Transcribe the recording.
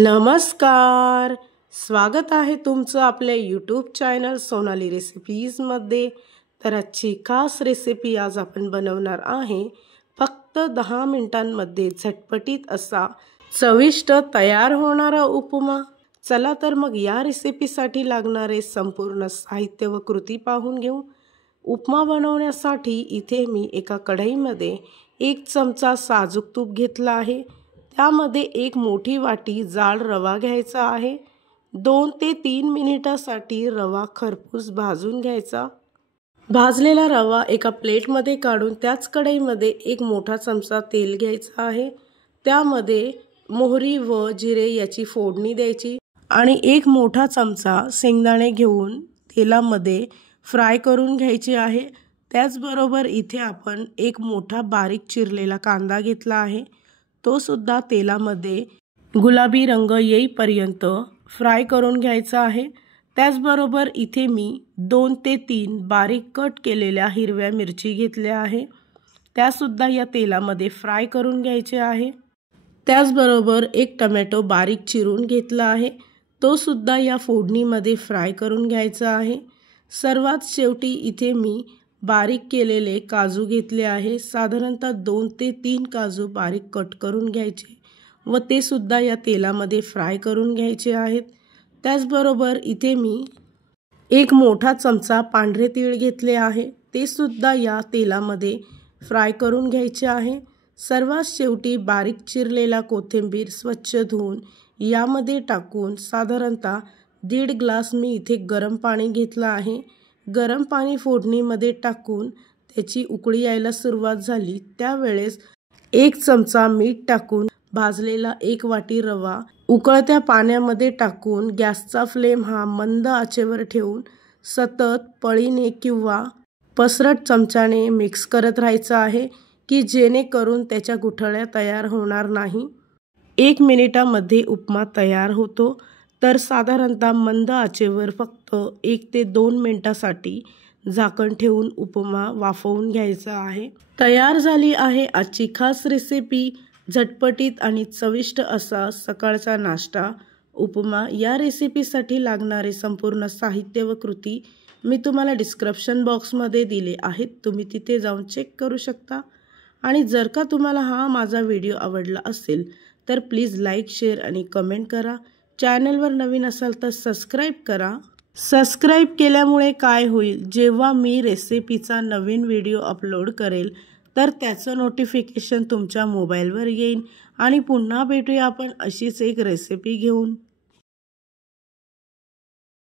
नमस्कार, स्वागत आहे तुमचं आपल्या यूट्यूब चॅनल सोनाली रेसिपीजमध्ये। तर आजची खास रेसिपी आज आपण बनवणार आहे फक्त 10 मिनिटांमध्ये झटपटीत असा चविष्ट तयार होणारा उपमा। चला तर मग या रेसिपीसाठी लागणारे संपूर्ण साहित्य व कृती पाहून घेऊ। उपमा बनवण्यासाठी इथे मी एका कढईमध्ये 1 चमचा साजूक तूप घेतला आहे। त्यामध्ये 1 मोठी वाटी जाड रवा घ्यायचा आहे। 2 ते 3 मिनिटांसाठी रवा खरपूस भाजून घ्यायचा। भाजलेला रवा एका प्लेटमध्ये काढून त्याच कढईमध्ये 1 मोठा चमचा तेल घ्यायचा आहे। त्यामध्ये मोहरी व जिरे याची फोडणी द्यायची आणि 1 मोठा चमचा शेंगदाणे घेऊन तेलामध्ये फ्राय करून घ्यायचे आहे। त्याचबरोबर इथे आपण 1 मोठा बारीक चिरलेला कांदा घेतला आहे। तो सुद्धा तेलामध्ये गुलाबी रंग येईपर्यंत फ्राय करून घ्यायचा आहे। त्याचबरोबर इथे मी 2 ते 3 बारीक कट केलेल्या हिरव्या मिरची घेतल्या आहे। त्या सुद्धा या तेलामध्ये फ्राय करून घ्यायचे आहे। त्याचबरोबर 1 टोमॅटो बारीक चिरून घेतला आहे। तो सुद्धा या फोडणीमध्ये फ्राय करून घ्यायचा आहे। सर्वात शेवटी इथे मी बारीक केलेले काजू घेतले आहे। साधारणतः 2 ते 3 काजू बारीक कट करून घ्यायचे व ते सुद्धा या तेलामध्ये फ्राय करून घ्यायचे आहेत। त्याचबरोबर इथे मी 1 मोठा चमचा पांढरे तीळ घेतले आहे। ते सुद्धा या तेलामध्ये फ्राय करून घ्यायचे आहे। सर्वात शेवटी बारीक चिरलेला कोथिंबीर स्वच्छ धुवून यामध्ये टाकून साधारणतः 1.5 ग्लास मी इथे गरम पाणी घेतलं आहे। गरम पाणी फोडणीमध्ये टाकून त्याची उकळी यायला सुरुवात झाली त्यावेळेस 1 चमचा मीठ टाकून भाजलेला 1 वाटी रवा उकळत्या पाण्यामध्ये टाकून गॅसचा फ्लेम हा मंद आचेवर ठेवून सतत पळीने किंवा पसरट चमच्याने मिक्स करत राहायचं आहे की जेणेकरून त्याच्या गुठळ्या तयार होणार नाही। 1 मिनिटामध्ये उपमा तयार होतो। तर साधारणतः मंद आचेवर फक्त 1 ते 2 मिनिटांसाठी झाकण ठेवून उपमा वाफवून घ्यायचा आहे। तयार झाली आहे आजची खास रेसिपी, झटपटीत आणि चविष्ट असा सकाळचा नाश्ता उपमा। या रेसिपीसाठी लागणारे संपूर्ण साहित्य व कृती मी तुम्हाला डिस्क्रिप्शन बॉक्समध्ये दिले आहेत, तुम्ही तिथे जाऊन चेक करू शकता। आणि जर का तुम्हाला हा माझा व्हिडिओ आवडला असेल तर प्लीज लाईक, शेअर आणि कमेंट करा। चॅनलवर नवीन असाल तर सबस्क्राईब करा। सबस्क्राईब केल्यामुळे काय होईल, जेव्हा मी रेसिपीचा नवीन व्हिडिओ अपलोड करेल तर त्याचं नोटिफिकेशन तुमच्या मोबाईलवर येईल। आणि पुन्हा भेटूया आपण अशीच एक रेसिपी घेऊन।